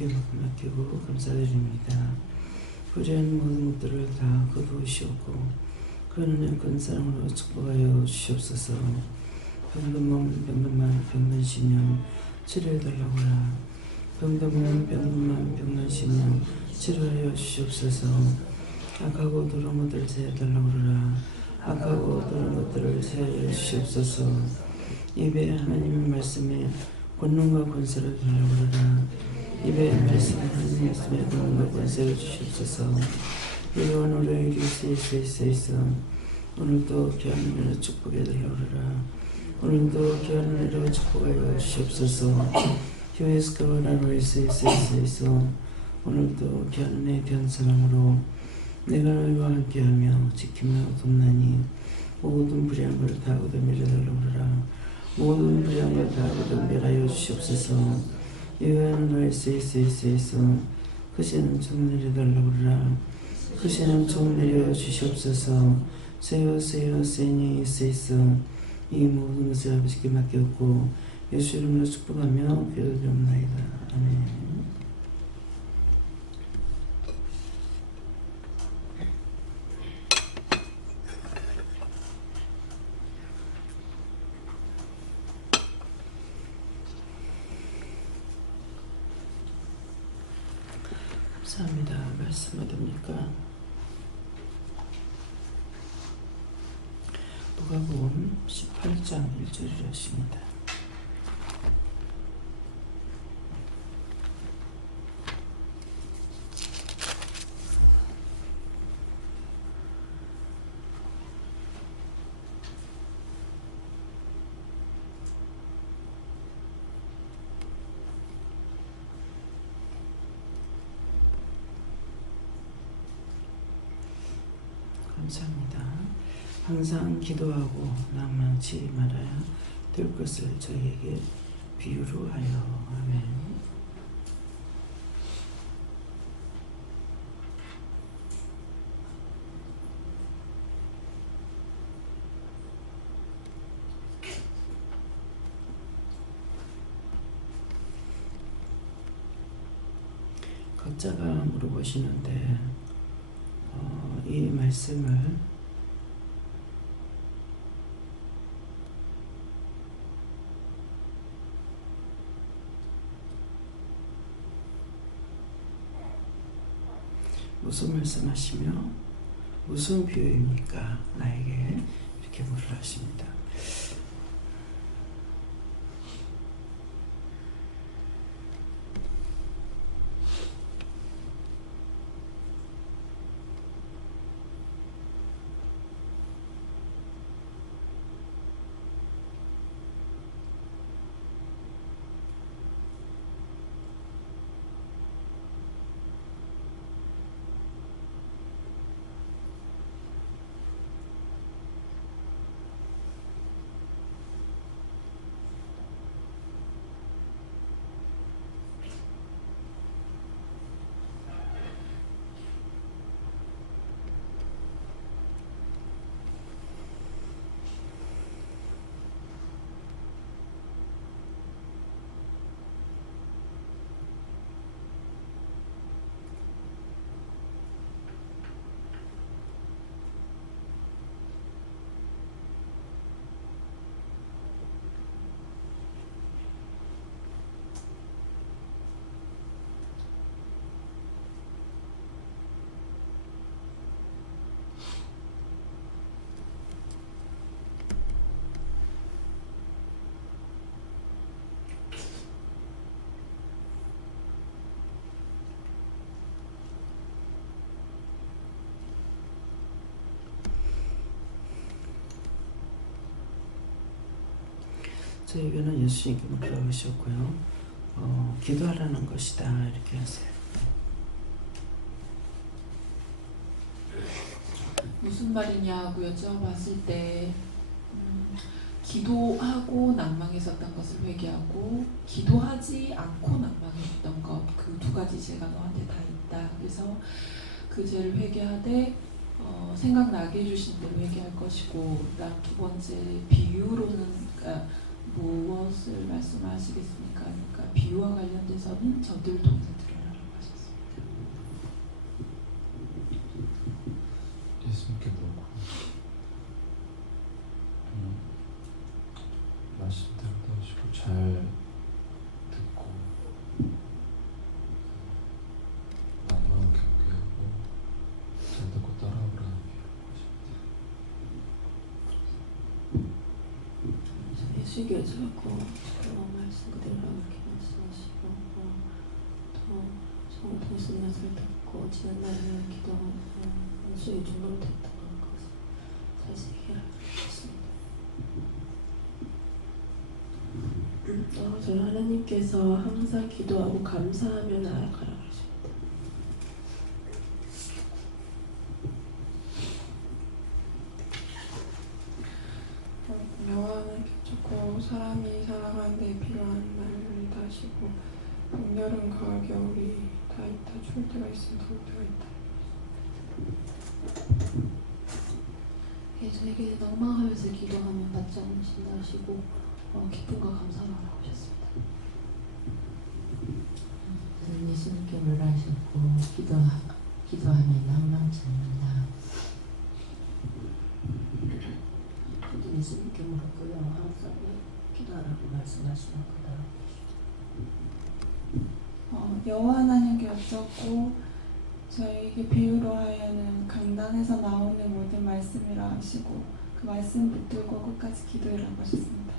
주께 맡기고 감사드립니다. 불의한 모든 것들을 다 거두시옵고 그런 영권 사랑으로 축복하여 주시옵소서. 병든 몸 병든 병든 치료해달라고 하라. 병든 몸 병든 치료하여 주시옵소서. 악하고 더러운 것들을 제하달라고 하라. 악하고 더러운 것들을 제하여 주시옵소서. 입에 하나님의 말씀에 권능과 권세를 달라고 하라. 입에 하나님의 말씀에 권능과 권세를 주시옵소서. 이러한 우리의 일이 있어 오늘도 귀한 은혜로 축복해 달라고 하라. 오늘도 귀한 은혜로 축복하여 주시옵소서. 교회에서 그러나로 있어 오늘도 귀한 은혜 귀한 사랑으로 내가 너희와 함께하며 지키며 돕나니 모든 불의한 것을 다 얻어내려 달라고 하라. 모든 불의한 것을 다 얻어내려 주시옵소서. 여호와는 너희 있어 크시는 종 내려 달라고 하라. 크시는 종 내려 주시옵소서. 세니 있어 이 모든 것을 아버지께 맡겼고 예수 이름으로 축복하며 기도드리옵나이다. 아멘. 감사합니다. 말씀 얻습니까? 누가복음 18장 1절이라 하십니다. 감사합니다. 항상 기도하고 낭망치 말아야 될 것을 저희에게 비유로 하여. 아멘. 각자가 물어보시는데 이 말씀을 무슨 말씀하시며 무슨 비유입니까? 나에게 이렇게 물으라 하십니다. 저에게는 예수님께 물어보셨고요. 기도하라는 것이다 이렇게 하세요. 무슨 말이냐고 여쭤봤을 때 기도하고 낭망했었던 것을 회개하고 기도하지 않고 낭망했던 것 그 두 가지 죄가 너한테 다 있다. 그래서 그 죄를 회개하되 생각나게 해주신 대로 회개할 것이고 그다음 두 번째 비유로는 무엇을 말씀하시겠습니까? 그러니까 비유와 관련돼서는 저들을 통해서 들어야 시기에 자꾸 말씀 그대로 이렇게 말씀하시고 또 정통 스님을 듣고 지난날에 기도하고 수익 중으로 됐던 것을 자세히 알았습니다. 저는 하나님께서 항상 기도하고 감사하며 나아가라 그러십니다. 여호와는 좋고 사람이 살아가는 데 필요한 날을 다 하시고 봄, 여름, 가을, 겨울이 다 있다. 추울 때가 있으면 더울 때가 있다. 저에게 낭망하면서 기도하면 받지 않으신다 하시고 기쁨과 감사로 알아오셨습니다. 예수님께 물하셨고 기도하면 낭망치 않는다. 예수님께 물었고요. 항상 기도하라고 말씀하시는 거다. 여호와 하나님께 여쭙고 저에게 비유로 하여는 강단에서 나오는 모든 말씀이라 하시고 그 말씀 붙들고 끝까지 기도해라고 하셨습니다.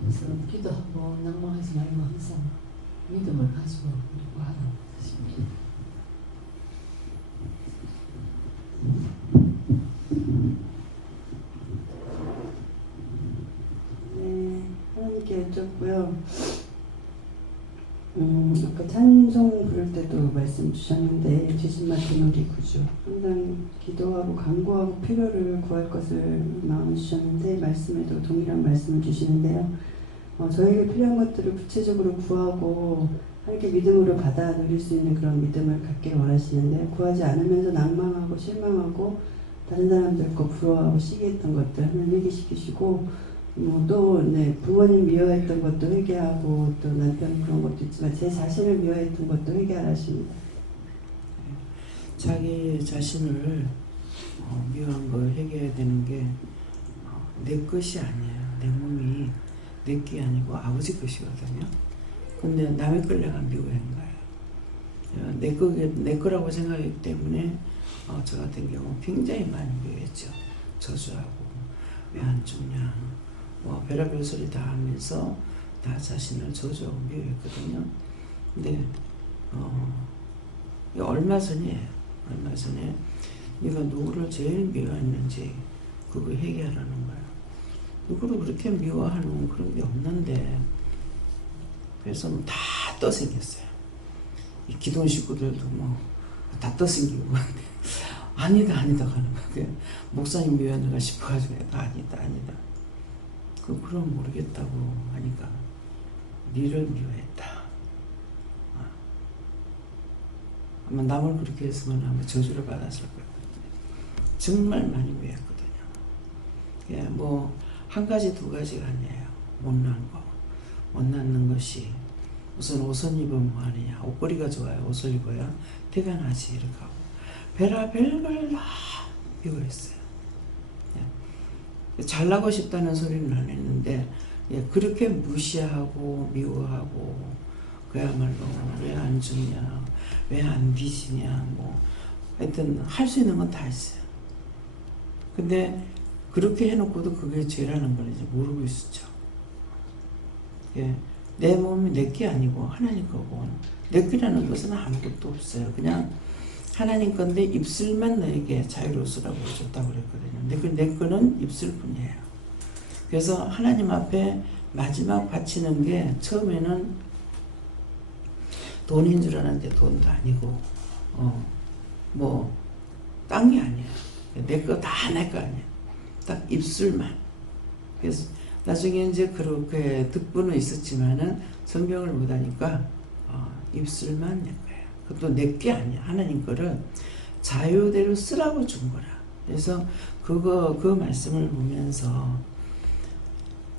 그래서 기도하고 낭망하지 말고 항상 믿음을 가지고 그리고 하라고 하십니다. 네, 하나님께 여쭙고요. 아까 찬송 부를 때도 말씀 주셨는데 죄짓 맡은 우리 구주 항상 기도하고 간구하고 필요를 구할 것을 마음에 주셨는데 말씀에도 동일한 말씀을 주시는데요. 저에게 필요한 것들을 구체적으로 구하고 하나님께 믿음으로 받아 누릴 수 있는 그런 믿음을 갖기를 원하시는데요. 구하지 않으면서 낭망하고 실망하고 다른 사람들 거 부러워하고 시기했던 것들 하나님 회개시키시고 또 부모님 미워했던 것도 회개하고 또 남편 그런 것도 있지만 제 자신을 미워했던 것도 회개하십니다. 자기 자신을 미워한 걸 회개해야 되는 게 내 것이 아니에요. 내 몸이 내 게 아니고 아버지 것이거든요. 근데 남의 걸 내가 미워한 거예요. 내 거라고 생각하기 때문에 저 같은 경우 굉장히 많이 미워했죠. 저주하고 왜 안 죽냐 별의별 소리 다 하면서 나 자신을 저주하고 미워했거든요. 근데 얼마 전에 네가 누구를 제일 미워했는지 그거 회개하라는 거야. 누구를 그렇게 미워하는 그런 게 없는데 그래서 다 떠생겼어요. 이 기돈 식구들도 다 떠생기고 아니다 하는 거야. 목사님 미워하는가 싶어가지고 아니다. 그럼 모르겠다고 하니까 니를 미워했다. 아마 남을 그렇게 했으면 아마 저주를 받았을 거예요. 정말 많이 미워했거든요. 한 가지 두 가지가 아니에요. 못 낳는 것이 우선 옷을 입으면 뭐하느냐. 옷걸이가 좋아요. 옷을 입어야 태가 나지 이렇게 하고 별걸 다 미워했어요. 잘나고 싶다는 소리는 안 했는데 그렇게 무시하고 미워하고 그야말로 왜 안 죽냐 왜 안 뒤지냐 하여튼 할 수 있는 건 다 했어요. 근데 그렇게 해놓고도 그게 죄라는 걸 이제 모르고 있었죠. 내 몸이 내 게 아니고 하나님 거고 내 거라는 것은 아무것도 없어요. 그냥 하나님 건데 입술만 너에게 자유로우라고 줬다고 그랬거든요. 근데 내 거는 입술뿐이에요. 그래서 하나님 앞에 마지막 바치는 게 처음에는 돈인 줄 알았는데 돈도 아니고 딴 게 아니에요. 내 거 다 내 거 아니에요. 딱 입술만. 그래서 나중에 이제 그렇게 득분은 있었지만은 성경을 못하니까 입술만 내 거예요. 그것도 내 게 아니야. 하나님 거를 자유대로 쓰라고 준 거라. 그래서 그 말씀을 보면서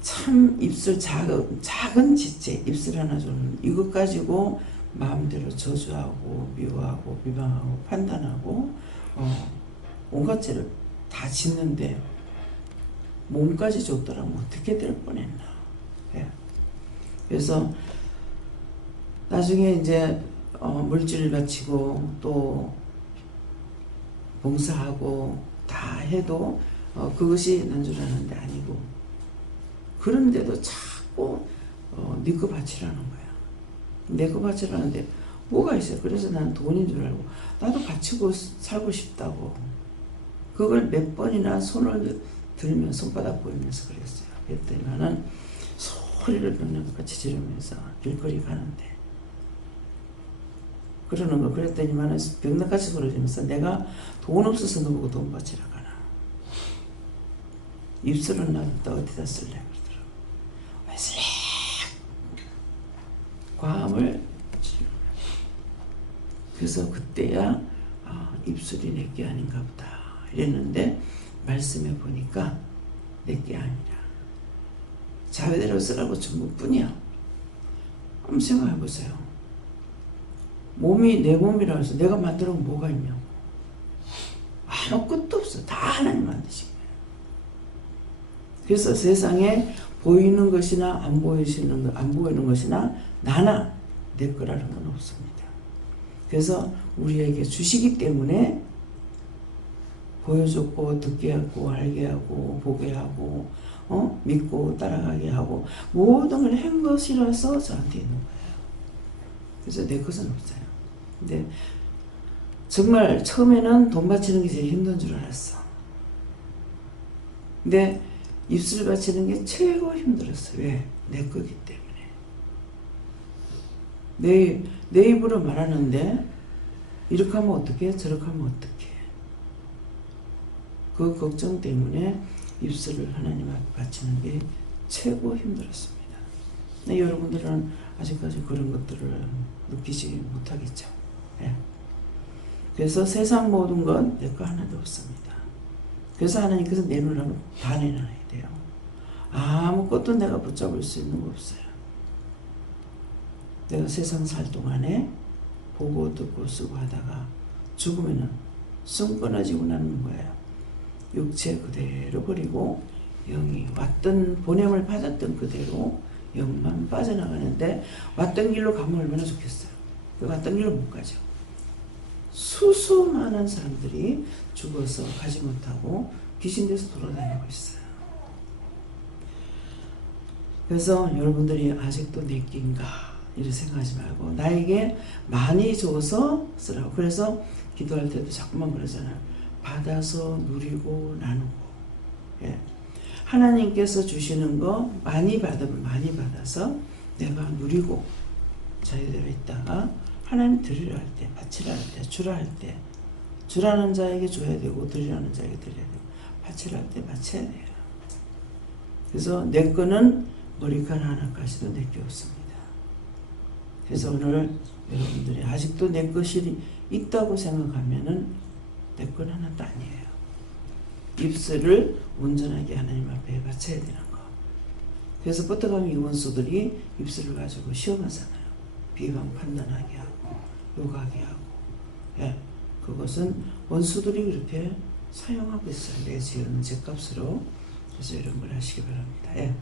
참 입술 작은 지체 입술 하나 주는 이것 가지고 마음대로 저주하고 미워하고 비방하고 판단하고 온갖 죄를 다 짓는데 몸까지 줬더라면 어떻게 될 뻔했나. 그래서 나중에 이제 물질을 바치고 또 봉사하고 다 해도 그것이 난 줄 아는데 아니고 그런데도 자꾸 네 거 바치라는 거야. 내 거 바치라는데 뭐가 있어요. 그래서 난 돈인 줄 알고 나도 바치고 살고 싶다고 그걸 몇 번이나 손을 들면 손바닥 보이면서 그랬어요. 그랬더니 나는 소리를 듣는 것 같이 지르면서 길거리 가는데 그러는 거. 그랬더니만은 벽난같이 소리지면서 내가 돈 없어서 너보고 돈 바치라 가나. 입술은 놔뒀다 어디다 쓸래 그러더라고. 왜 쓸래? 과음을 치는 거야. 그래서 그때야 입술이 내게 아닌가 보다 이랬는데 말씀해 보니까 내게 아니라 자회대로 쓰라고 전부뿐이야. 한번 생각해 보세요. 몸이 내 몸이라고 해서 내가 만들어 온 뭐가 있냐고. 아무것도 없어. 다 하나님 만드신 거예요. 그래서 세상에 보이는 것이나 안 보이는 것이나 나나 내 거라는 건 없습니다. 그래서 우리에게 주시기 때문에 보여줬고 듣게 하고 알게 하고 보게 하고 믿고 따라가게 하고 모든 걸 한 것이라서 저한테 있는 거예요. 그래서 내 것은 없어요. 근데 정말 처음에는 돈 바치는 게 제일 힘든 줄 알았어. 근데 입술 바치는 게 최고 힘들었어. 왜? 내 거기 때문에. 내 입으로 말하는데 이렇게 하면 어떡해? 저렇게 하면 어떡해? 그 걱정 때문에 입술을 하나님 앞에 바치는 게 최고 힘들었습니다. 근데 여러분들은 아직까지 그런 것들을 느끼지 못하겠죠. 네. 그래서 세상 모든 건 내 거 하나도 없습니다. 그래서 하나님께서 내놓으라면 다 내놔야 돼요. 아무것도 내가 붙잡을 수 있는 거 없어요. 내가 세상 살 동안에 보고 듣고 쓰고 하다가 죽으면은 숨 끊어지고 나는 거예요. 육체 그대로 버리고 영이 왔던 보냄을 받았던 그대로 영만 빠져나가는데 왔던 길로 가면 얼마나 좋겠어요. 왔던 길로 못 가죠. 수많은 사람들이 죽어서 가지 못하고 귀신돼서 돌아다니고 있어요. 그래서 여러분들이 아직도 내 끼인가 이렇게 생각하지 말고 나에게 많이 줘서 쓰라고. 그래서 기도할 때도 자꾸만 그러잖아요. 받아서 누리고 나누고. 예. 하나님께서 주시는 거 많이 받으면 많이 받아서 내가 누리고 자유대로 있다가 하나님 드리라 할 때, 바치라 할 때, 주라 할 때 주라는 자에게 줘야 되고 드리라는 자에게 드려야 되고 바치라 할 때 바쳐야 돼요. 그래서 내 거는 머리카락 하나까지도 내게 없습니다. 그래서 오늘 여러분들이 아직도 내 것이 있다고 생각하면은 내 건 하나도 아니에요. 입술을 온전하게 하나님 앞에 바쳐야 되는 거. 그래서 버터가미 원수들이 입술을 가지고 시험하잖아요. 비방 판단하게 하고 욕하게 하고. 예, 그것은 원수들이 그렇게 사용하고 있어요. 내 지은 죄값으로. 그래서 이런 걸 하시기 바랍니다. 예.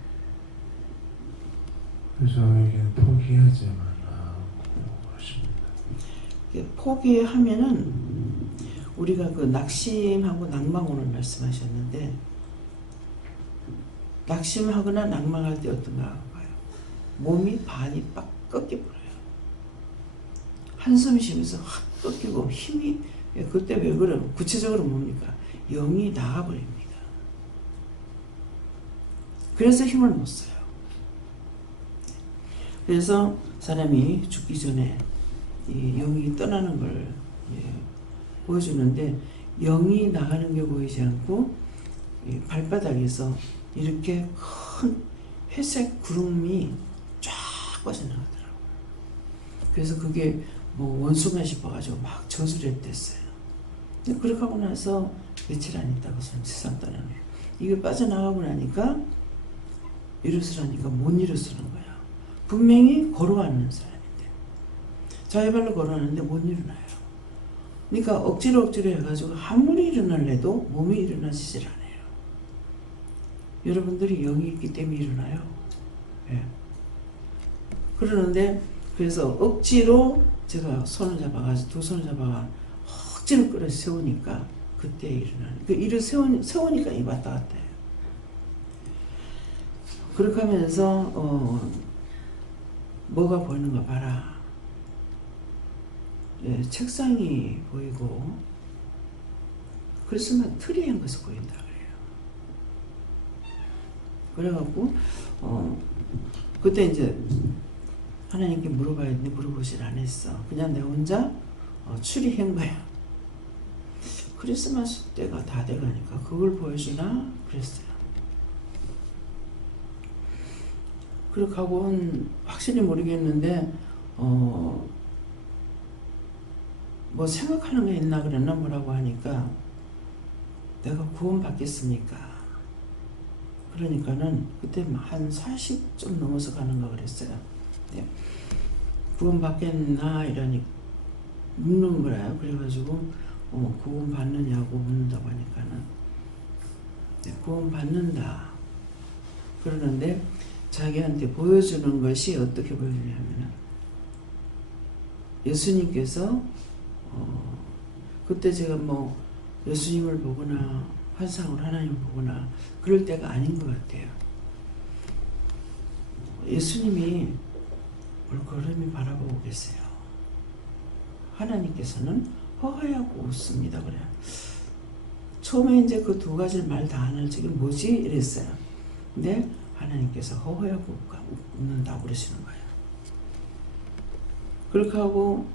그래서 이게 포기하지 말라고 하십니다. 포기하면은 우리가 그 낙심하고 낭망 오늘 말씀하셨는데 낙심하거나 낭망할 때 어떤가 봐요. 몸이 반이 빡 꺾여버려요. 한숨 쉬면서 확 꺾이고 힘이 그때 왜 그래요? 구체적으로 뭡니까? 영이 나가버립니다. 그래서 힘을 못 써요. 그래서 사람이 죽기 전에 이 영이 떠나는 걸 보여주는데 영이 나가는 게 보이지 않고 발바닥에서 이렇게 큰 회색 구름이 쫙 빠져나가더라고요. 그래서 그게 뭐 원수가 싶어가지고 막 저주를 했댔어요. 근데 그렇게 하고 나서 며칠 안 있다가 세상 떠나는 거예요. 이게 빠져나가고 나니까 일어서라니까 못 일어서는 거야. 분명히 걸어왔는 사람인데 자기 발로 걸어왔는데 못 일어나요. 그러니까 억지로 해가지고 아무리 일어나려도 몸이 일어나지질 않아요. 여러분들이 영이 있기 때문에 일어나요. 예. 그러는데 그래서 억지로 제가 손을 잡아가지고 두 손을 잡아가 억지로 끌어 세우니까 그때 일어나는. 그 일을 세우니까 이 왔다 갔다 해요. 그렇게 하면서 뭐가 보이는가 봐라. 예, 책상이 보이고 크리스마스 트리 한 것이 보인다 그래요. 그래갖고 그때 이제 하나님께 물어봐야 되는데 물어보질 않았어. 그냥 내 혼자 추리한 거야. 크리스마스 때가 다 돼가니까 그걸 보여주나 그랬어요. 그렇게 하고는 확실히 모르겠는데 뭐 생각하는 게 있나 그랬나 뭐라고 하니까 내가 구원 받겠습니까? 그러니까는 그때 한 40 좀 넘어서 가는가 그랬어요. 네. 구원 받겠나 이러니 묻는 거예요. 그래가지고 구원 받느냐고 묻는다고 하니까는 네, 구원 받는다 그러는데 자기한테 보여주는 것이 어떻게 보여주냐면은 예수님께서 그때 제가 뭐 예수님을 보거나 환상으로 하나님을 보거나 그럴 때가 아닌 것 같아요. 예수님이 얼굴을 바라보고 계세요. 하나님께서는 허하고 웃습니다. 그래요. 처음에 이제 그 두 가지를 말 다 하는 적이 뭐지? 이랬어요. 근데 하나님께서 허하고 웃는다고 그러시는 거예요. 그렇게 하고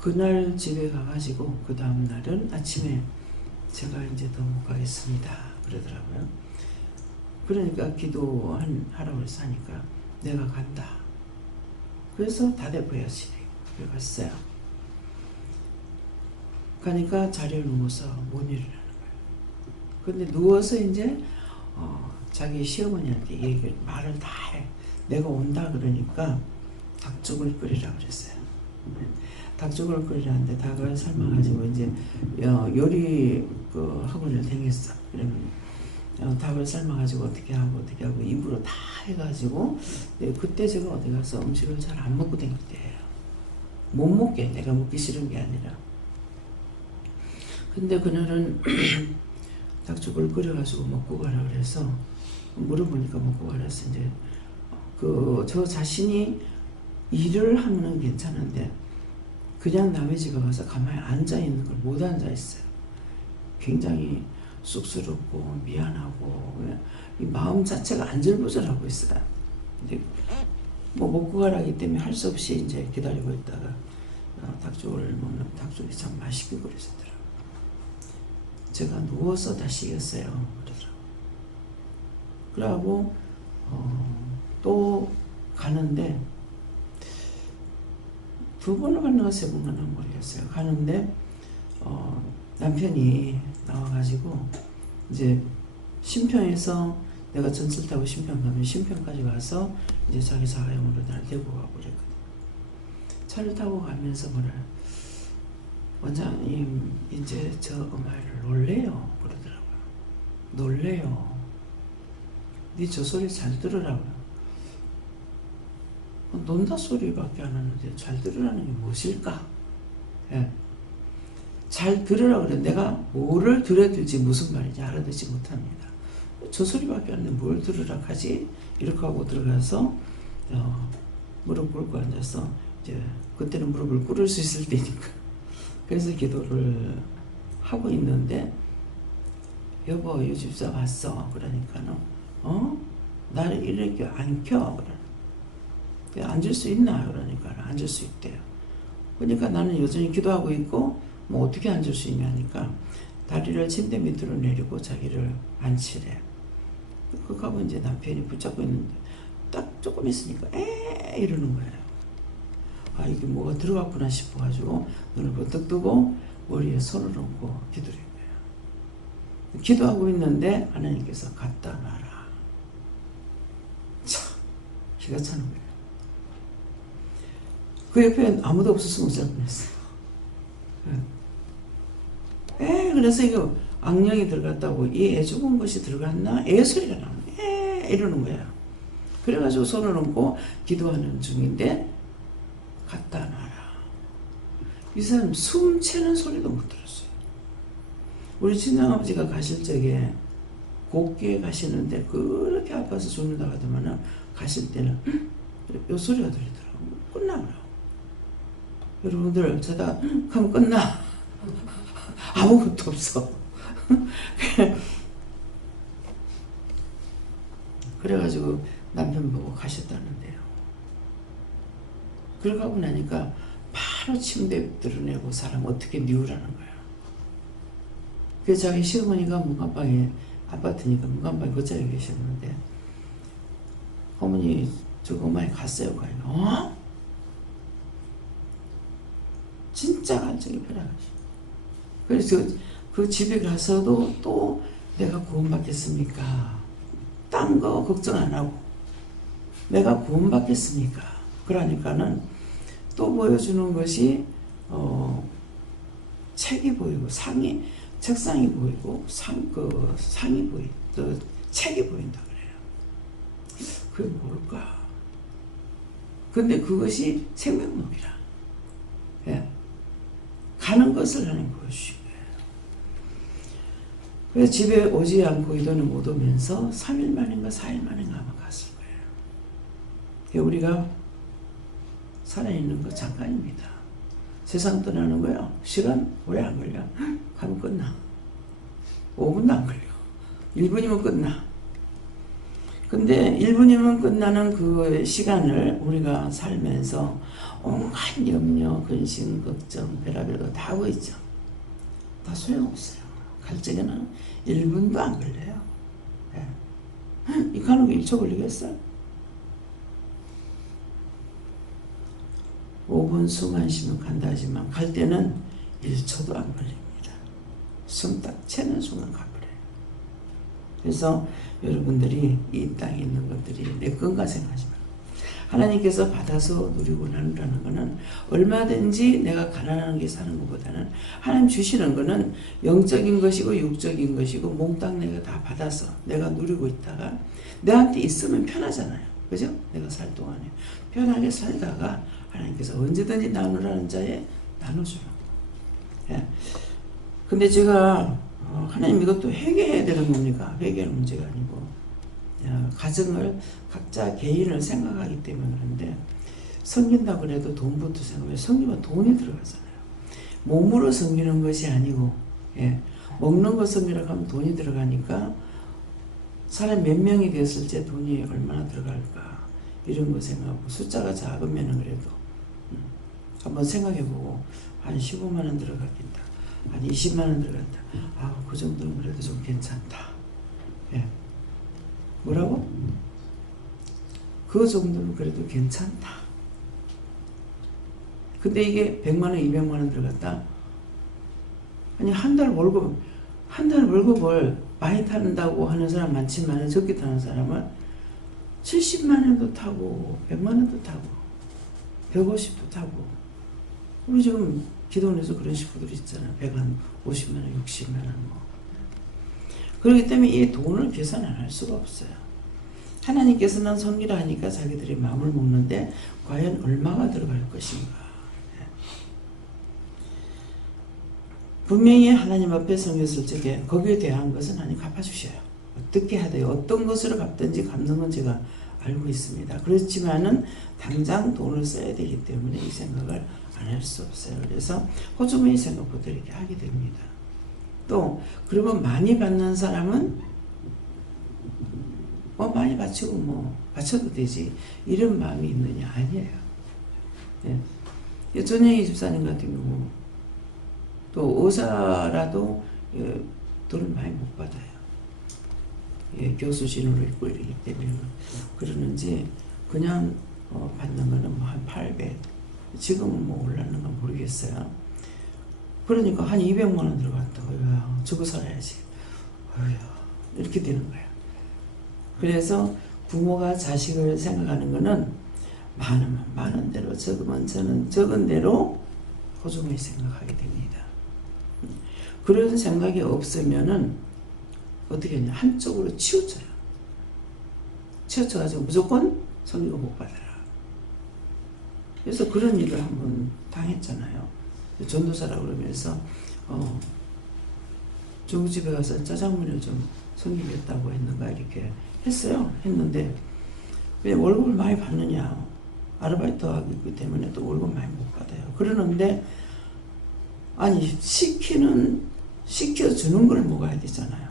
그날 집에 가가지고 그 다음 날은 아침에 제가 이제 더 못 가겠습니다 그러더라고요. 그러니까 기도하라고 해서 하니까 내가 간다. 그래서 다대포야시리 갔어요. 가니까 자리에 누워서 못 일어나는 거예요. 근데 누워서 이제 자기 시어머니한테 말을 다 해. 내가 온다 그러니까 닭죽을 끓이라 그랬어요. 닭죽을 끓이라는데 닭을 삶아가지고 이제 요리 그 학원을 다녔어. 그러면 닭을 삶아가지고 어떻게 하고 입으로 다 해가지고 그때 제가 어디 가서 음식을 잘 안 먹고 다닐 때예요. 못 먹게 내가 먹기 싫은 게 아니라. 근데 그날은 닭죽을 끓여가지고 먹고 가라 그래서 물어보니까 먹고 가라서 이제 저 자신이 일을 하면 괜찮은데 그냥 남의 집에 가서 가만히 앉아 있는 걸 못 앉아 있어요. 굉장히 쑥스럽고 미안하고 이 마음 자체가 안절부절하고 있어요. 근데 뭐 먹고 가라기 때문에 할 수 없이 이제 기다리고 있다가 닭죽을 먹는 닭죽이 참 맛있게 끓여졌더라고요. 제가 누워서 다시 익었어요. 그러더라고요. 그러고 또 가는데 두 번을 갔나 세 번 갔나 모르겠어요. 가는데 남편이 나와가지고 이제 신평에서 내가 전철 타고 신평 가면 신평까지 가서 이제 자기 사가용으로 날 데리고 가고 그랬거든. 차를 타고 가면서 뭐래 원장님 이제 저 엄마를 놀래요 그러더라고요. 놀래요. 네 저 소리 잘 들으라고요. 논다 소리밖에 안 하는데 잘 들으라는 게 무엇일까? 예. 잘 들으라 그래. 내가 뭐를 들어야 될지 무슨 말인지 알아듣지 못합니다. 저 소리밖에 안 하는데 뭘 들으라 하지? 이렇게 하고 들어가서 무릎 꿇고 앉아서 이제 그때는 무릎을 꿇을 수 있을 때니까 그래서 기도를 하고 있는데 여보 이 집사 왔어. 그러니까는 나를 이렇게 안 켜. 그래. 앉을 수 있나? 그러니까 앉을 수 있대요. 그러니까 나는 여전히 기도하고 있고 뭐 어떻게 앉을 수 있냐니까 다리를 침대 밑으로 내리고 자기를 앉히래. 그거 하고 이제 남편이 붙잡고 있는데 딱 조금 있으니까 이러는 거예요. 아 이게 뭐가 들어갔구나 싶어가지고 눈을 번뜩 뜨고 머리에 손을 얹고 기도를 한 거예요. 기도하고 있는데 하나님께서 갖다 놔라. 참 기가 차는 거예요. 그 옆에 아무도 없었으면 어쩔 뻔했어요. 그래서 이거 악령이 들어갔다고 이 애 죽은 것이 들어갔나? 애 소리가 나오네. 이러는 거야. 그래가지고 손을 얹고 기도하는 중인데 갖다 놔라. 이 사람 숨 채는 소리도 못 들었어요. 우리 친정아버지가 가실 적에 곱게 가시는데 그렇게 아파서 죽는다고 하더만은 가실 때는 요 소리가 들리더라고요. 끝나더라고. 여러분들 저다 하면 끝나. 아무것도 없어. 그래가지고 남편 보고 가셨다는데요. 그러고 나니까 바로 침대 드러내고 사람 어떻게 뉘우라는 거야. 그래서 자기 시어머니가 문간방에 아파트니까 문간방에 거자에 계셨는데 어머니 저거 엄마에 갔어요. 가니까 진짜 간증이 편하시. 그래서 그 집에 가서도 또 내가 구원받겠습니까? 딴 거 걱정 안 하고 내가 구원받겠습니까? 그러니까는 또 보여주는 것이 책이 보이고 책상이 보이고 상이 보이고 책이 보인다 그래요. 그게 뭘까? 근데 그것이 생명력이라. 예. 가는 것을 하나님 보여주신 거예요. 그래서 집에 오지 않고 이도는 못 오면서 3일 만인가 4일 만인가 아마 갔을 거예요. 우리가 살아있는 거 잠깐입니다. 세상 떠나는 거요. 시간 오래 안 걸려. 가면 끝나. 5분도 안 걸려. 1분이면 끝나. 근데 1분이면 끝나는 그 시간을 우리가 살면서 온갖 염려, 근심, 걱정, 별의별 거 다 하고 있죠. 다 소용없어요. 갈 적에는 1분도 안 걸려요. 네. 이 가는 거 1초 걸리겠어요? 5분 숨 안 쉬면 간다 하지만 갈 때는 1초도 안 걸립니다. 숨 딱 채는 순간 가버려요. 그래서 여러분들이 이 땅에 있는 것들이 내 건가 생각하지 말고 하나님께서 받아서 누리고 나누라는 것은 얼마든지 내가 가난한 게 사는 것보다는 하나님 주시는 것은 영적인 것이고 육적인 것이고 몽땅 내가 다 받아서 내가 누리고 있다가 내한테 있으면 편하잖아요. 그죠? 내가 살 동안에 편하게 살다가 하나님께서 언제든지 나누라는 자에 나눠주는 거. 예. 근데 제가 하나님 이것도 회개해야 되는 겁니까? 회개하는 문제가 아니고 가정을 각자 개인을 생각하기 때문에 그런데 섬긴다고 그래도 돈부터 생각해요. 섬기면 돈이 들어가잖아요. 몸으로 섬기는 것이 아니고 먹는 거 섬기라고 하면 돈이 들어가니까 사람 몇 명이 됐을 때 돈이 얼마나 들어갈까 이런 거 생각하고 숫자가 작으면 그래도 한번 생각해보고 한 15만 원 들어가겠다. 한 20만 원 들어간다. 그 정도는 그래도 좀 괜찮다. 뭐라고? 그 정도는 그래도 괜찮다. 근데 이게 100만 원, 200만 원 들어갔다. 아니 한 달 월급을 많이 타는다고 하는 사람 많지만 적게 타는 사람은 70만 원도 타고 100만 원도 타고 150도 타고 우리 지금 기도원에서 그런 식구들이 있잖아요. 150만 원, 60만 원 뭐. 그렇기 때문에 이 돈을 계산 안 할 수가 없어요. 하나님께서는 섬기라 하니까 자기들이 마음을 먹는데 과연 얼마가 들어갈 것인가. 분명히 하나님 앞에 섬겼을 적에 거기에 대한 것은 하나님 갚아주셔요. 어떻게 해야 돼요? 어떤 것으로 갚든지 갚는 건 제가 알고 있습니다. 그렇지만은 당장 돈을 써야 되기 때문에 이 생각을 안 할 수 없어요. 그래서 호주머니 생각부터 이렇게 하게 됩니다. 또 그리고 많이 받는 사람은 많이 바치고 바쳐도 되지 이런 마음이 있느냐 아니에요. 전영희 집사님 같은 경우 또 의사라도 돈을 많이 못 받아요. 교수 진로를 있고 이러기 때문에 그러는지 그냥 받는 거는 한 800 지금은 올랐는 건 모르겠어요. 그러니까 한 200만 원 들어갔다고 저거 살아야지 이렇게 되는 거예요. 그래서 부모가 자식을 생각하는 거는 많으면 많은 대로 적으면 저는 적은 대로 호중히 생각하게 됩니다. 그런 생각이 없으면은 어떻게 하냐 한쪽으로 치우쳐요. 치우쳐가지고 무조건 성리가 못 받아라. 그래서 그런 일을 한번 당했잖아요. 전도사라고 그러면서 중국집에 가서 짜장면을 좀 섬기겠다고 했는가 이렇게 했어요. 했는데 왜 월급을 많이 받느냐? 아르바이트 하기 때문에 또 월급 많이 못 받아요. 그러는데 아니 시켜주는 걸 먹어야 되잖아요.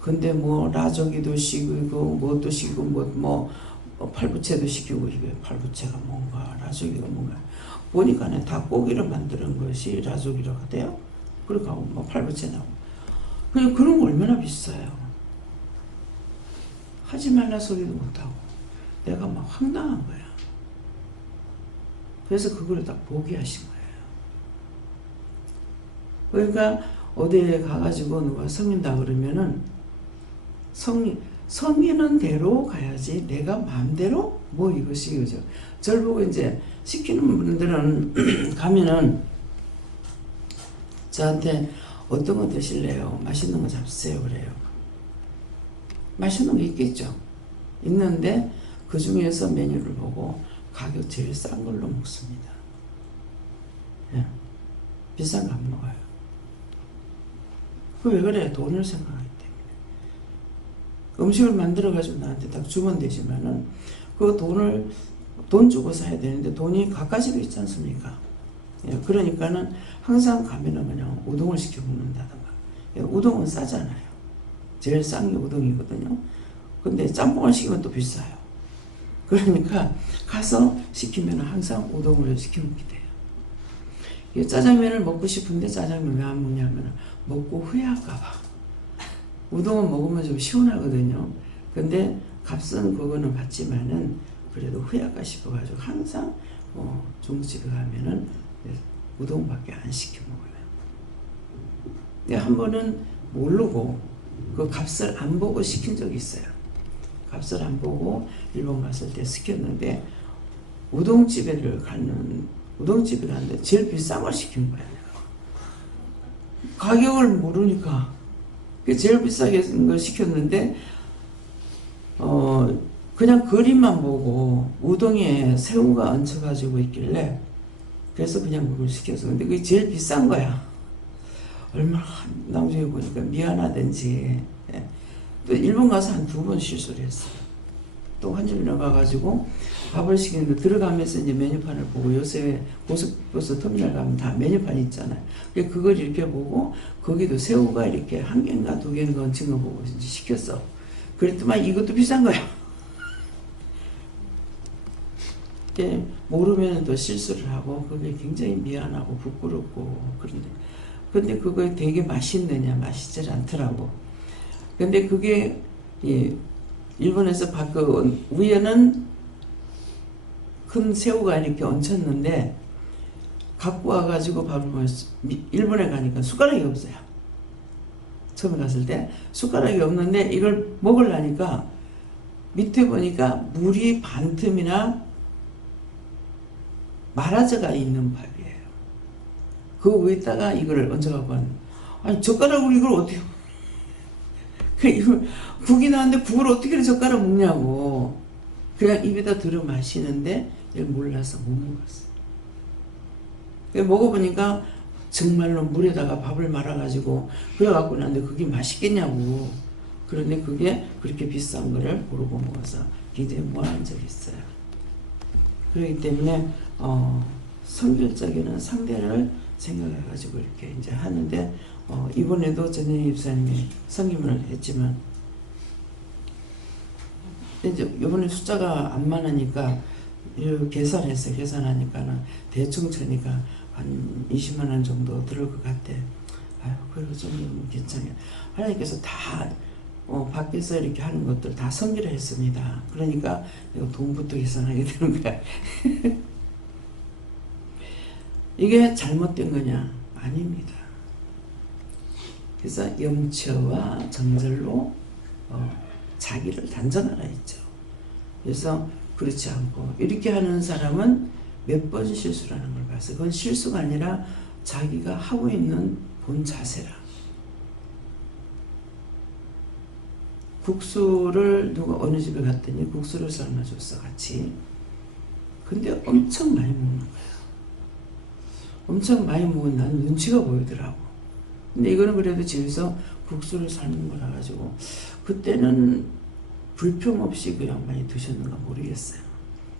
근데 뭐 라조기도 시키고 뭐도 시키고 뭐 팔부채도 시키고 이게 팔부채가 뭔가 라조기가 뭔가 보니까는 닭고기를 만드는 것이 라조기라고 하대요. 그러니까 뭐 팔부채 나오고 그냥 그런 거 얼마나 비싸요. 하지 말라 소리도 못하고 내가 막 황당한 거야. 그래서 그걸 딱 포기하신 거예요. 그러니까 어디에 가가지고 누가 성인다 그러면은 성인은 대로 가야지 내가 마음대로 뭐 이것이 이거죠. 저를 보고 이제 시키는 분들은 가면은 저한테 어떤 거 드실래요? 맛있는 거 잡수세요 그래요. 맛있는 거 있겠죠. 있는데 그 중에서 메뉴를 보고 가격 제일 싼 걸로 먹습니다. 예. 비싼 거 안 먹어요. 그 왜 그래? 돈을 생각하기 때문에. 음식을 만들어가지고 나한테 딱 주면 되지만은 그 돈 주고 사야 되는데 돈이 갖가지고 있지 않습니까? 예. 그러니까는 항상 가면은 그냥 우동을 시켜 먹는다든가. 예. 우동은 싸잖아요. 제일 싼 게 우동이거든요. 근데 짬뽕을 시키면 또 비싸요. 그러니까 가서 시키면 항상 우동을 시켜 먹게 돼요. 짜장면을 먹고 싶은데 짜장면 왜 안 먹냐면 먹고 후회할까봐. 우동은 먹으면 좀 시원하거든요. 근데 값은 그거는 받지만은 그래도 후회할까 싶어가지고 항상 중국집에 가면은 우동밖에 안 시켜 먹어요. 한 번은 모르고 그 값을 안 보고 시킨 적이 있어요. 값을 안 보고 일본 갔을 때 시켰는데 우동집에 갔는데 제일 비싼 걸 시킨 거야. 가격을 모르니까 제일 비싸게 걸 시켰는데 그냥 그림만 보고 우동에 새우가 얹혀가지고 있길래 그래서 그냥 그걸 시켰어. 근데 그게 제일 비싼 거야. 얼마나 나중에 보니까 미안하든지. 또 일본 가서 한 2번 실수를 했어요. 또 한일로 가가지고 밥을 시키는데 들어가면서 이제 메뉴판을 보고 요새 고속버스 터미널 가면 다 메뉴판이 있잖아요. 그걸 이렇게 보고 거기도 새우가 이렇게 1개인가 2개인가 얹힌 거 보고 이제 시켰어. 그랬더만 이것도 비싼 거야. 모르면 또 실수를 하고 그게 굉장히 미안하고 부끄럽고 근데 그거 되게 맛있느냐 맛있질 않더라고. 근데 그게 일본에서 그 위에는 큰 새우가 이렇게 얹혔는데 갖고 와가지고 밥을 먹었어. 일본에 가니까 숟가락이 없어요. 처음에 갔을 때 숟가락이 없는데 이걸 먹으려니까 밑에 보니까 물이 반틈이나 말아져가 있는 밥이에요. 그 위에다가 이걸 얹어갖고 아니 젓가락으로 이걸 어떻게 이걸 국이 나왔는데 국을 어떻게 젓가락 먹냐고. 그냥 입에다 들어 마시는데 이걸 몰라서 못 먹었어요. 먹어보니까 정말로 물에다가 밥을 말아가지고 그래갖고 나는데 그게 맛있겠냐고. 그런데 그게 그렇게 비싼 거를 모르고 먹어서 굉장히 무안한 적이 있어요. 그렇기 때문에 성결적에는 상대를 생각해가지고 이렇게 이제 하는데 이번에도 전현희 집사님이 성기문을 했지만 이제 이번에 숫자가 안 많으니까 계산했어요. 계산하니까는 대충 쳐니까 한 20만 원 정도 들을 것 같대. 아유, 그래도 좀 괜찮아요. 하나님께서 다 밖에서 이렇게 하는 것들 다 성기를 했습니다. 그러니까 이거 돈부터 계산하게 되는 거야. 이게 잘못된 거냐? 아닙니다. 그래서 영처와 정절로 자기를 단정하라 했죠. 그래서 그렇지 않고 이렇게 하는 사람은 몇 번 실수를 하는 걸 봤어요. 그건 실수가 아니라 자기가 하고 있는 본 자세라. 국수를 누가 어느 집에 갔더니 국수를 삶아줬어 같이. 근데 엄청 많이 먹는 거야. 엄청 많이 먹은 나는 눈치가 보이더라고. 근데 이거는 그래도 집에서 국수를 삶은 거라 가지고 그때는 불평 없이 그 양반이 드셨는가 모르겠어요.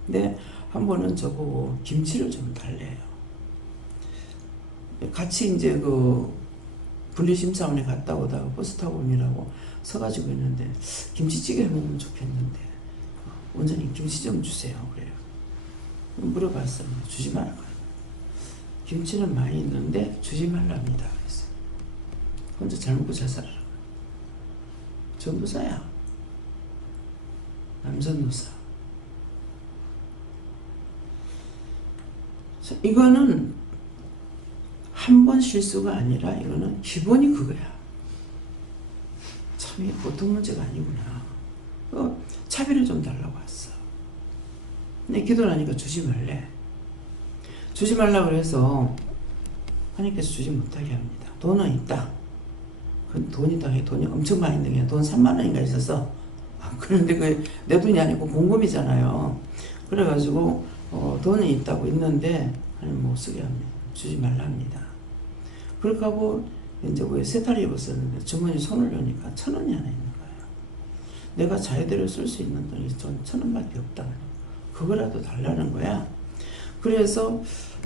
근데 한 번은 저보고 김치를 좀 달래요. 같이 이제 그 분리심사원에 갔다 오다가 버스 타고 오느라고 서가지고 있는데 김치찌개 해먹으면 좋겠는데 원장님 김치 좀 주세요. 그래요. 물어봤어요. 주지 말라고. 김치는 많이 있는데 주지 말랍니다. 그랬어요. 혼자 잘 먹고 잘 살아라. 전도사야. 남전도사. 이거는 한 번 실수가 아니라 이거는 기본이 그거야. 참 보통 문제가 아니구나. 차비를 좀 달라고 왔어. 근데 기도를 하니까 주지 말래. 주지 말라고 그래서 하나님께서 주지 못하게 합니다. 돈은 있다. 그 돈이 돈이 엄청 많이 있는 게 돈 3만 원인가 있어서 그런데 그 내 돈이 아니고 공금이잖아요. 그래가지고 돈이 있다고 있는데 하나님 못 쓰게 합니다. 주지 말라 합니다. 그렇게 하고 이제 왜 세탈이 입었었는데 주머니 손을 넣으니까 1,000원이 하나 있는 거예요. 내가 자유대로 쓸 수 있는 돈이 전 1,000원밖에 없다. 그거라도 달라는 거야. 그래서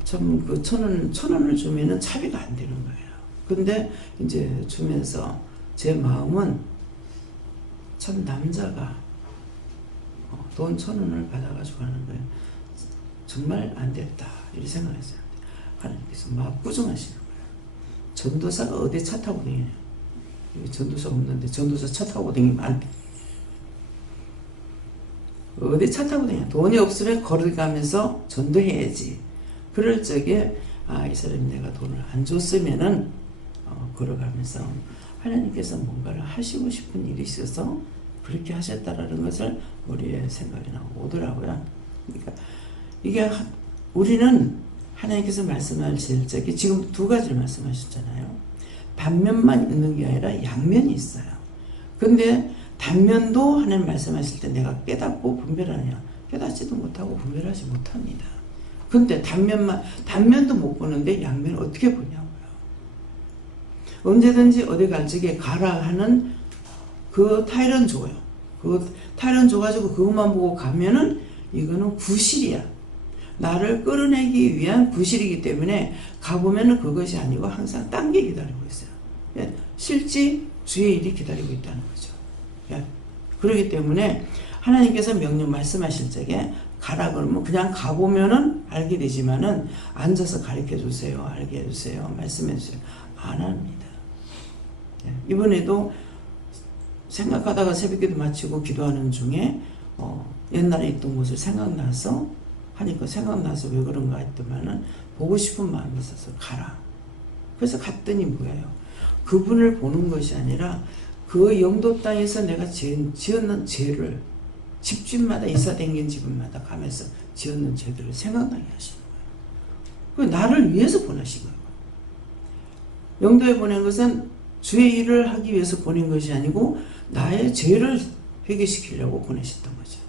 참 그 1,000원을 주면은 차비가 안 되는 거예요. 근데 이제 주면서 제 마음은 참 남자가 돈 1,000원을 받아가지고 하는 거예요. 정말 안 됐다. 이렇게 생각했어요. 하나님께서 막 꾸중하시는 거예요. 전도사가 어디 차 타고 다니냐. 여기 전도사 없는데 전도사 차 타고 다니면 안 돼. 어디 차 타고 다니냐. 돈이 없으면 걸어가면서 전도해야지. 그럴 적에 이 사람이 내가 돈을 안 줬으면은 걸어가면서 하나님께서 뭔가를 하시고 싶은 일이 있어서 그렇게 하셨다라는 것을 우리의 생각이 나고 오더라고요. 그러니까 이게 우리는 하나님께서 말씀하실 적에 지금 두 가지를 말씀하셨잖아요. 단면만 있는 게 아니라 양면이 있어요. 근데 단면도 하나님 말씀하실 때 내가 깨닫고 분별하냐. 깨닫지도 못하고 분별하지 못합니다. 근데 단면도 못 보는데 양면을 어떻게 보냐고요. 언제든지 어디 갈 적에 가라 하는 그 타일은 줘요. 그 타일은 줘가지고 그것만 보고 가면은 이거는 구실이야. 나를 끌어내기 위한 구실이기 때문에 가보면은 그것이 아니고 항상 딴 게 기다리고 있어요. 실제 주의 일이 기다리고 있다는 거죠. 그렇기 때문에 하나님께서 명령 말씀하실 적에 가라 그러면 그냥 가보면은 알게 되지만은 앉아서 가르쳐 주세요. 알게 해주세요. 말씀해 주세요. 안 합니다. 이번에도 생각하다가 새벽기도 마치고 기도하는 중에 옛날에 있던 곳을 생각나서 하니까 생각나서 왜 그런가 했더만은 보고 싶은 마음이 있어서 가라. 그래서 갔더니 뭐예요? 그분을 보는 것이 아니라 그 영도 땅에서 내가 지었는 죄를 집집마다 이사 댕긴 집마다 가면서 지었는 죄들을 생각나게 하시는 거예요. 그 나를 위해서 보내신 거예요. 영도에 보낸 것은 주의 일을 하기 위해서 보낸 것이 아니고 나의 죄를 회개시키려고 보내셨던 거죠.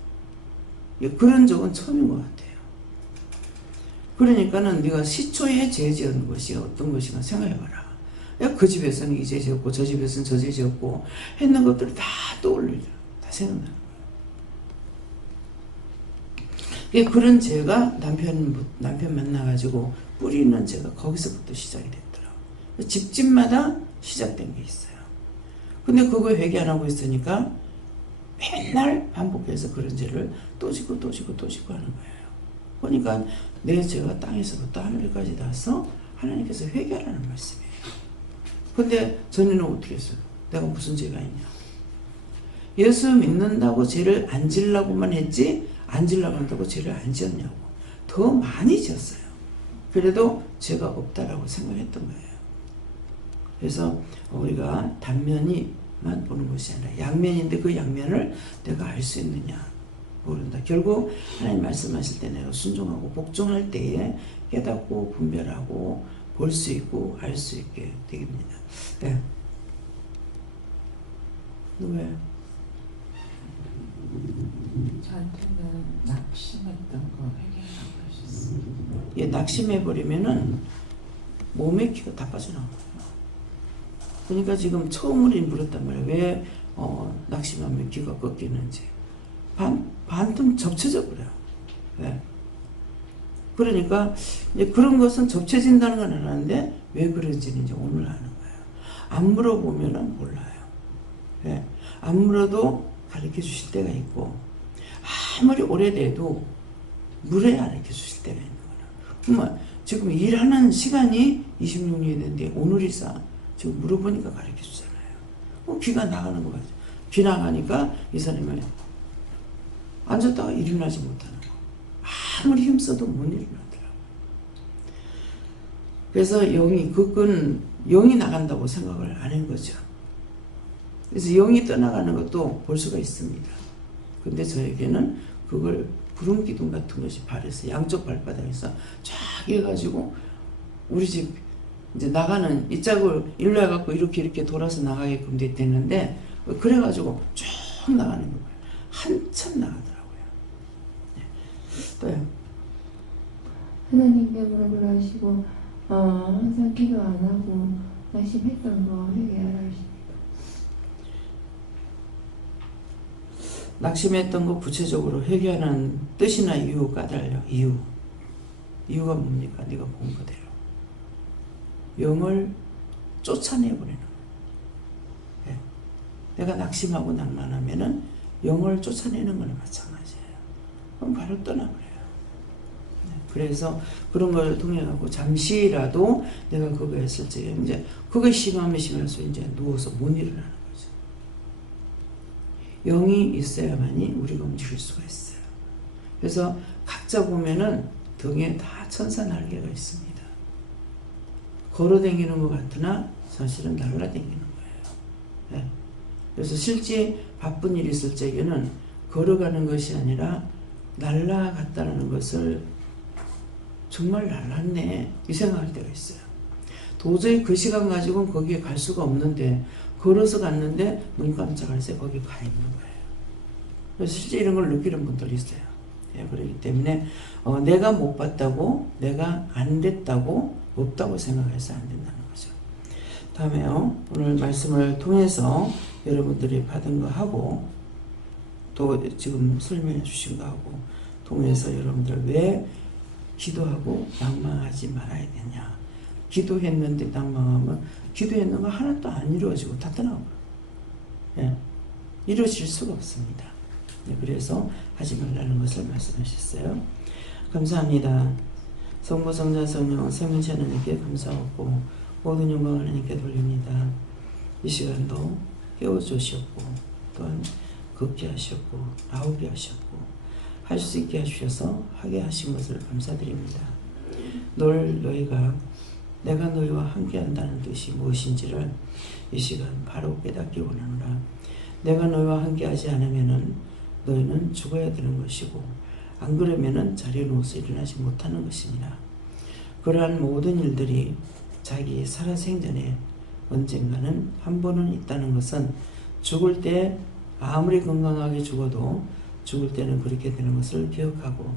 그런 적은 처음인 것 같아요. 그러니까는 네가 시초에 죄 지은 것이 어떤 것인가 생각해봐라. 그 집에서는 이 죄 지었고 저 집에서는 저 죄 지었고 했는 것들을 다 떠올리죠. 다 생각나는 거예요. 그런 죄가 남편 만나가지고 뿌리는 죄가 거기서부터 시작이 됐더라고요. 집집마다 시작된 게 있어요. 근데 그거 회개 안 하고 있으니까 맨날 반복해서 그런 죄를 또 짓고 또 짓고 또 짓고 하는 거예요. 그러니까 내 죄가 땅에서부터 하늘까지 닿아서 하나님께서 회개하라는 말씀이에요. 근데 전에는 어떻게 했어요? 내가 무슨 죄가 있냐? 예수 믿는다고 죄를 안 지으려고만 했지 안 지으려고 한다고 죄를 안 지었냐고. 더 많이 지었어요. 그래도 죄가 없다라고 생각했던 거예요. 그래서 우리가 단면이만 보는 것이 아니라 양면인데 그 양면을 내가 알 수 있느냐 모른다. 결국 하나님 말씀하실 때 내가 순종하고 복종할 때에 깨닫고 분별하고 볼 수 있고 알 수 있게 됩니다. 네. 왜? 저한테는 낙심했던 거 회개하라고 하셨어요. 낙심해버리면은 몸의 기가 다 빠져나온 거예요. 그러니까 지금 처음으로 물었단 말이에요. 왜 낙심하면 귀가 꺾이는지. 반쯤 접쳐져 버려요. 네. 그러니까 이제 그런 것은 접쳐진다는 건 알았는데 왜 그런지는 이제 오늘 아는 거예요. 안 물어보면은 몰라요. 네. 안 물어도 가르쳐 주실 때가 있고 아무리 오래돼도 물어야 가르쳐 주실 때가 있는 거예요. 그러면 지금 일하는 시간이 26년이 됐는데 오늘이사 지금 물어보니까 가르쳐 주잖아요. 귀가 나가는 거 같아요. 귀 나가니까 이 사람이 앉았다가 일어나지 못하는 거. 아무리 힘써도 못 일어나더라고요. 그래서 영이 나간다고 생각을 안 한 거죠. 그래서 영이 떠나가는 것도 볼 수가 있습니다. 근데 저에게는 그걸 구름 기둥 같은 것이 발에서 양쪽 발바닥에서 쫙 해가지고 우리 집 이제 나가는 이 짝을 일로 해갖고 이렇게 돌아서 나가게끔 됐는데 그래가지고 쭉 나가는 거예요. 한참 나가더라고요. 네. 또요. 하나님께 물어보라 하시고 항상 기도 안 하고 낙심했던 거 회개하라 하십니다. 낙심했던 거 구체적으로 회개하는 뜻이나 이유가 달려. 이유가 뭡니까? 네가 본 그대로 영을 쫓아내버리는 거예요. 네. 내가 낙심하고 낭만하면은 영을 쫓아내는 거나 마찬가지예요. 그럼 바로 떠나버려요. 네. 그래서 그런 걸 통해가고 잠시라도 내가 그거 했을 적에 이제 그거 심하면 심할수록 이제 누워서 못 일어나는 거죠. 영이 있어야만이 우리가 움직일 수가 있어요. 그래서 각자 보면은 등에 다 천사 날개가 있습니다. 걸어다니는 것 같으나 사실은 날아다니는 거예요. 네. 그래서 실제 바쁜 일이 있을 적에는 걸어가는 것이 아니라 날아갔다는 것을 정말 날았네 이 생각할 때가 있어요. 도저히 그 시간 가지고는 거기에 갈 수가 없는데 걸어서 갔는데 눈 깜짝할 새 거기 가 있는 거예요. 그래서 실제 이런 걸 느끼는 분들이 있어요. 예, 그렇기 때문에 내가 못 봤다고 내가 안 됐다고 없다고 생각해서 안 된다는 거죠. 다음에요. 오늘 말씀을 통해서 여러분들이 받은 거 하고 또 지금 설명해 주신 거 하고 통해서 여러분들 왜 기도하고 낭망하지 말아야 되냐. 기도했는데 낭망하면 기도했는 거 하나도 안 이루어지고 다 떠나버려요. 예, 이루어질 수가 없습니다. 네, 그래서 하지 말라는 것을 말씀하셨어요. 감사합니다. 성부, 성자, 성령, 삼위일체 하나님께 감사하고 모든 영광을 하나님께 돌립니다. 이 시간도 깨워주셨고 또한 걷게 하셨고 나오게 하셨고 할 수 있게 하셔서 하게 하신 것을 감사드립니다. 늘 너희가 내가 너희와 함께 한다는 뜻이 무엇인지를 이 시간 바로 깨닫기 원하노라. 내가 너희와 함께 하지 않으면은 너희는 죽어야 되는 것이고 안 그러면은 자리에 누워서 일어나지 못하는 것이니라. 그러한 모든 일들이 자기 살아생전에 언젠가는 한 번은 있다는 것은 죽을 때 아무리 건강하게 죽어도 죽을 때는 그렇게 되는 것을 기억하고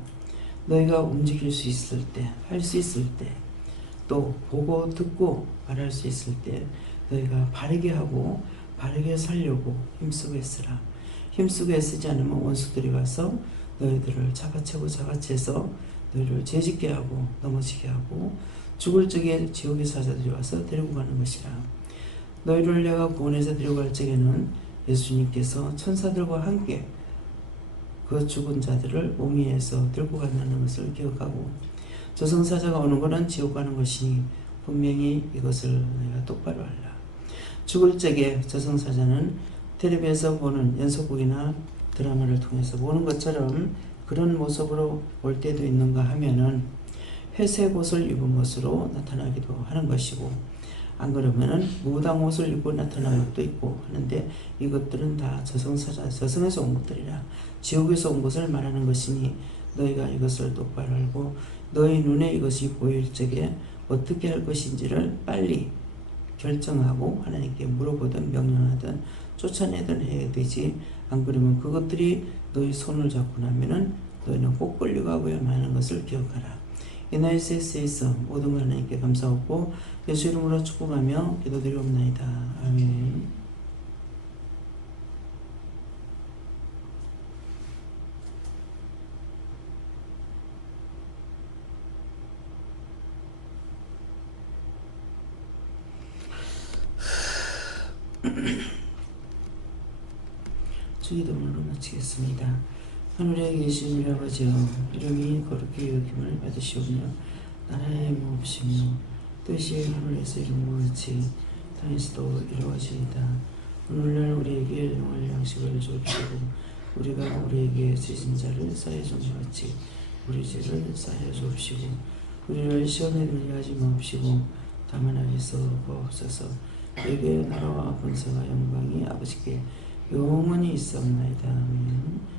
너희가 움직일 수 있을 때, 할 수 있을 때, 또 보고 듣고 말할 수 있을 때 너희가 바르게 하고 바르게 살려고 힘쓰고 애쓰라. 힘쓰고 애쓰지 않으면 원수들이 와서 너희들을 잡아채서 너희를 죄짓게 하고 넘어지게 하고 죽을 적에 지옥의 사자들이 와서 데리고 가는 것이라. 너희를 내가 구원해서 데려갈 적에는 예수님께서 천사들과 함께 그 죽은 자들을 몸 위에서 들고 간다는 것을 기억하고 저승사자가 오는 것은 지옥 가는 것이니 분명히 이것을 너희가 똑바로 알라. 죽을 적에 저승사자는 텔레비에서 보는 연속극이나 드라마를 통해서 보는 것처럼 그런 모습으로 올 때도 있는가 하면은 회색 옷을 입은 것으로 나타나기도 하는 것이고 안 그러면은 무당 옷을 입고 나타나는 것도 있고 하는데 이것들은 다 저승사자, 저승에서 온 것들이라 지옥에서 온 것을 말하는 것이니 너희가 이것을 똑바로 알고 너희 눈에 이것이 보일 적에 어떻게 할 것인지를 빨리 결정하고 하나님께 물어보든 명령하든 쫓아내든 해야 되지. 안 그러면 그것들이 너희 손을 잡고 나면은 너희는 꼭 끌려가고야만 하는 것을 기억하라. NICS에서 모든 걸 하나님께 감사하고 예수 이름으로 축복하며 기도드리옵나이다. 아멘. 주기도문으로 마치겠습니다. 하늘에 계신 우리 아버지여, 이름이 거룩히 여김을 받으시오며 나라의 모옵시며 뜻이 하늘에서 이룬 것 같이 땅에서도 이루어지이다. 오늘날 우리에게 일용할 양식을 주옵시고 우리가 우리에게 지진 자를 사해 준 것 같이 우리 죄를 사해 주옵시고 우리를 시험에 들게 하지 마옵시고 다만 악에서 구하옵소서. 내게 나라와 권세와 영광이 아버지께 영원히 있사옵나이다. 아멘.